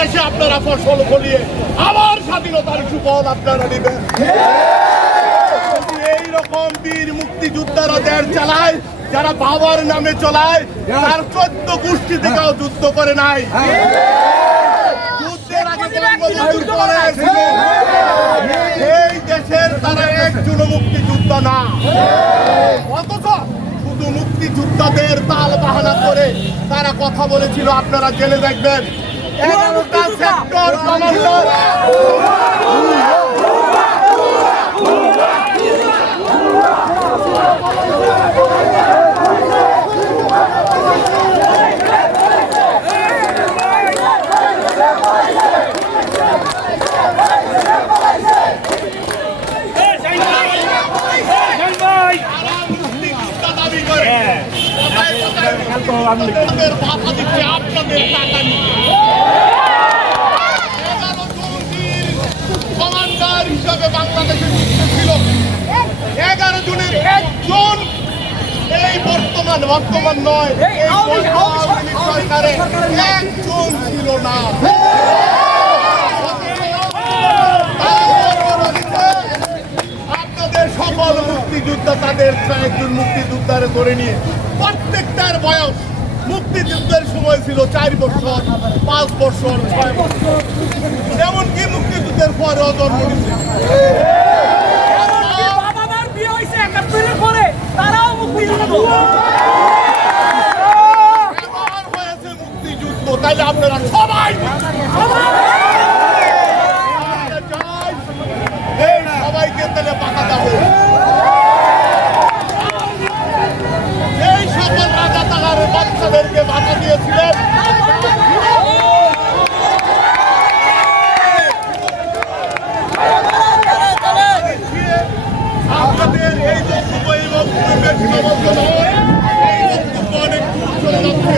দেশে আপনারা ফসল ফলিয়ে আবার স্বাধীনতার সুফল আপনারা নেবেন। এইরকম বীর মুক্তিযোদ্ধারা দেশ চালায়, যারা বাবার নামে চলায়, তার 14 গোষ্ঠী থেকেও যুদ্ধ করে নাই। যুদ্ধের আগে বঙ্গবন্ধুর পরে এই দেশের তারা একজন মুক্তিযোদ্ধা না। অথচ শুধু মুক্তিযোদ্ধাদের তাল বাহানা করে তারা কথা বলেছিল, আপনারা জেনে দেখবেন। 11টা সেক্টর কমান্ডার আপনাদের বাধা দিচ্ছে, আপনাদের টাকা নিয়ে। 11 জন কমান্ডার হিসাবে বাংলাদেশে ছিল, 11 জনের একজন এই বর্তমান নয়, এই সরকারে একজন ছিল না। আপনাদের সকল মুক্তিযোদ্ধা তাদের একজন মুক্তিযোদ্ধারে ধরে নিয়ে প্রত্যেকটার বয়স মুক্তিযুদ্ধের সময় ছিল 4 বছর, 5 বছর, 6 বছর, এমনকি মুক্তিযুদ্ধের পরেও জন্ম নিচ্ছে। হয়েছে মুক্তিযুদ্ধ, তাইলে আপনারা সবাই সবাইকে তাহলে বাধা দেওয়া হোক। এই সকল রাজা তাহার বাচ্চাদেরকে বাধা দিয়েছিলেন, আপনাদের এই বক্তব্য বেশি বক্তব্য নয়, এই বক্তব্য অনেক দূর চলে যাচ্ছে।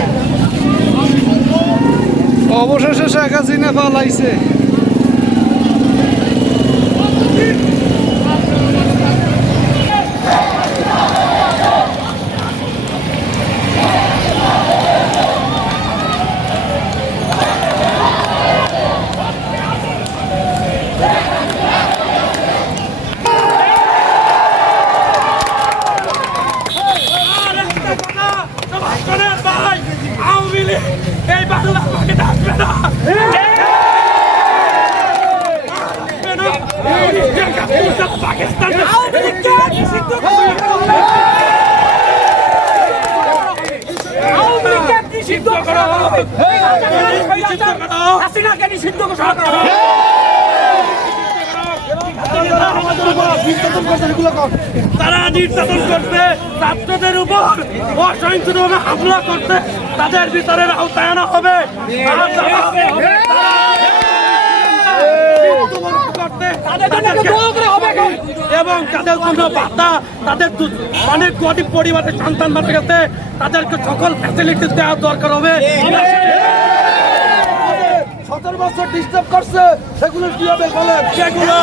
অবশেষে শেখ হাসিনা পালাইছে। এই বাংলা আমাকে ডাকবে না, পাকিস্তান নিষিদ্ধ করা হবে, হাসিনাকে নিষিদ্ধ করা হবে। তারা নির্যাতন করতে, ছাত্রদের উপর অসহিংসভাবে হামলা করতে, তাদের ভিতরের আওতায় আনা হবে এবং তাদের জন্য ভাতা, তাদের অনেক গরিব পরিবারের সন্তান মারা গেছে, তাদেরকে সকল ফ্যাসিলিটি দেওয়ার দরকার হবে। 17 বছর ডিস্টার্ব করছে, সেগুলো কি হবে বলেন? সেগুলো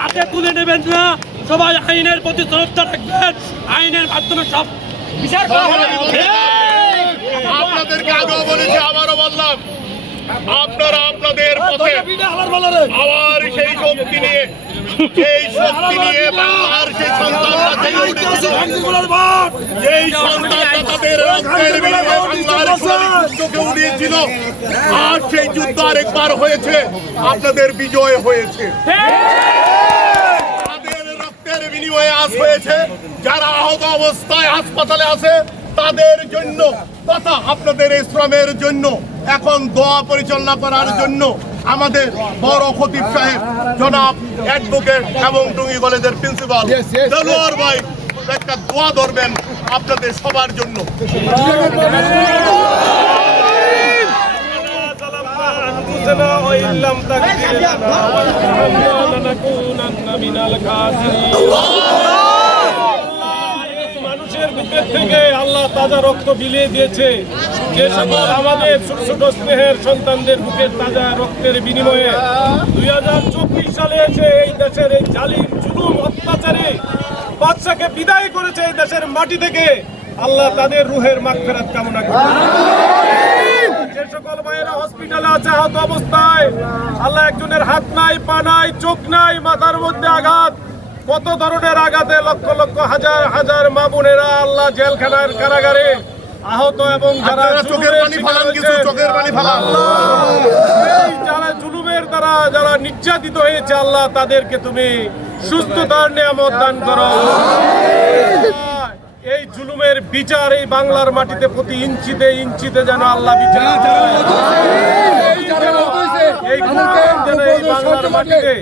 হাতে তুলে নেবেন না, সবাই আইনের প্রতি শ্রদ্ধা রাখবেন, আইনের মাধ্যমে সব বিচার করা হবে। আপনাদেরকে আগেও বলেছি, আবারও বললাম, আপনারা আপনাদের পথে আবার সেই শক্তি নিয়ে বাংলার সেই সন্তানরা তাদের রক্তের বিনিময়ে বাংলার যুদ্ধকে উড়িয়েছিল, আর সেই যুদ্ধ আরেকবার হয়েছে, আপনাদের বিজয় হয়েছে। তাদের রক্তের বিনিময়ে আজ হয়েছে, যারা আহত অবস্থায় হাসপাতালে আছে তাদের জন্য তথা আপনাদের এই শ্রমের জন্য এখন দোয়া পরিচালনা করার জন্য আমাদের বড় খতিব সাহেব জনাব অ্যাডভোকেট এবং টঙ্গী কলেজের প্রিন্সিপাল দেলোয়ার ভাই একটা দোয়া ধরবেন আপনাদের সবার জন্য। মানুষের বুকের থেকে আল্লাহ তাজা রক্ত বিলিয়ে দিয়েছে, যে সকল আমাদের ছোট ছোট স্নেহের সন্তানদের বুকের তাজা রক্তের বিনিময়ে 2024 সালে এসে এই দেশের এই জালিম জুলুম অত্যাচারে বাদশাকে বিদায় করেছে এই দেশের মাটি থেকে। আল্লাহ তাদের রুহের মাগফিরাত কামনা করি। যে সকল ভাইয়েরা হসপিটালে আছে আহত অবস্থায়, আল্লাহ একজনের হাত নাই, পা নাই, চোখ নাই, মাথার মধ্যে আঘাত, কত ধরনের আঘাতে লক্ষ লক্ষ হাজার হাজার মা বোনেরা আল্লাহ জেলখানার কারাগারে আহত এবং যারা চোখের পানি ফেলান, কিছু চোখের পানি ফেলান। এই যারা জুলুমের দ্বারা যারা নির্যাতিত হয়েছে আল্লাহ তাদেরকে তুমি সুস্থতার নিয়ামত দান করো। এই জুলুমের বিচার এই বাংলার মাটিতে প্রতি ইঞ্চিতে ইঞ্চিতে যেন আল্লাহ বিচার এই বাংলার মাটিতে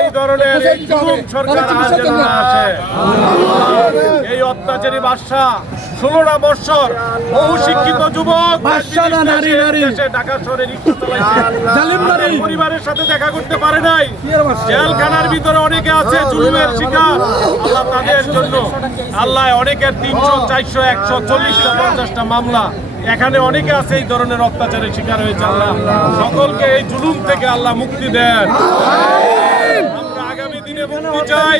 এই ধরনের এই জুলুম সরকার আর যেন না আসে। এই অত্যাচারী বাদশা 16টা বছর বহু শিক্ষিত যুবক দেশে ঢাকা শহরে রিক্সা চালাইছে, পরিবারের সাথে দেখা করতে পারে নাই, জেলখানার ভিতরে অনেকে আছে জুলুমের শিকার। আল্লাহ তাদের জন্য আল্লাহ অনেকের 300, 400, 140টা 50টা মামলা, এখানে অনেকে আছে এই ধরনের অত্যাচারের শিকার হয়েছে। আল্লাহ সকলকে এই জুলুম থেকে আল্লাহ মুক্তি দেন। আমরা আগামী দিনে মুক্তি চাই।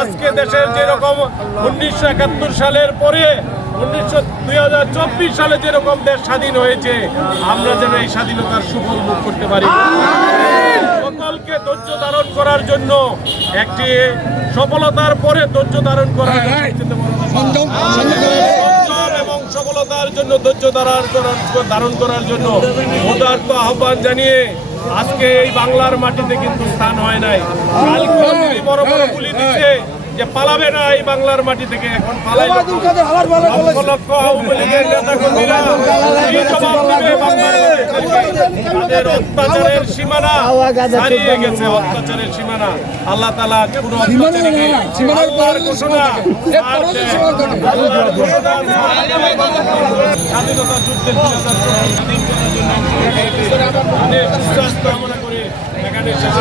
আজকে দেশের যেরকম 1971 সালের পরে 2024 সালে যেরকম দেশ স্বাধীন হয়েছে, আমরা যেন এই স্বাধীনতার সুফল ভোগ করতে পারি। সকলকে ধৈর্য ধারণ করার জন্য, একটি সফলতার পরে ধৈর্য ধারণ করার এবং সফলতার জন্য ধৈর্য ধারণ করার জন্য উদারত আহ্বান জানিয়ে আজকে এই বাংলার মাটিতে কিন্তু স্থান হয় নাই। কালকে বড় বড় গুলি দিচ্ছে যে পালাবে না এই বাংলার মাটি থেকে, এখন পালাই লক্ষ লক্ষ আওয়ামী লীগের নেতাকর্মীরা কি জবাব দিবে বাংলার মাটিতে? তাদের অত্যাচারের সীমানা ছাড়িয়ে গেছে, অত্যাচারের সীমানা। আল্লাহ তাআলা পুরো অত্যাচারীকে আল্লাহর ঘোষণা স্বাধীনতা যুদ্ধের 2024 বিশ্বাস কামনা করে এখানে শেষ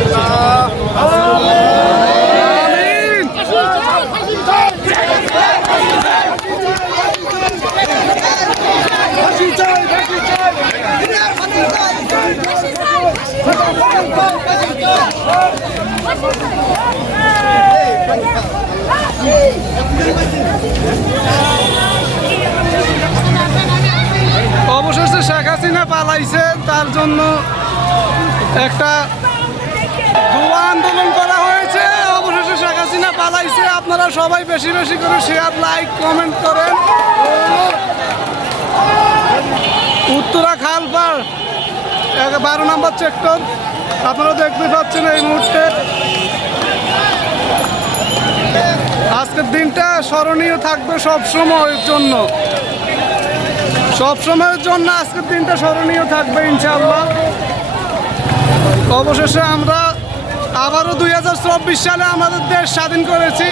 অবশেষে শেখ হাসিনা পালাইছে, তার জন্য একটা ধোয়া আন্দোলন করা হয়েছে। অবশেষে শেখ হাসিনা পালাইছে। আপনারা সবাই বেশি বেশি করে শেয়ার, লাইক, কমেন্ট করেন। উত্তরা খালপাড় 12 নম্বর সেক্টর আপনারা দেখতে পাচ্ছেন এই মুহূর্তে। আজকের দিনটা স্মরণীয় থাকবে সবসময়ের জন্য, সবসময়ের জন্য আজকের দিনটা স্মরণীয় থাকবে ইনশাআল্লাহ। অবশেষে আমরা আবারও 2024 সালে আমাদের দেশ স্বাধীন করেছি।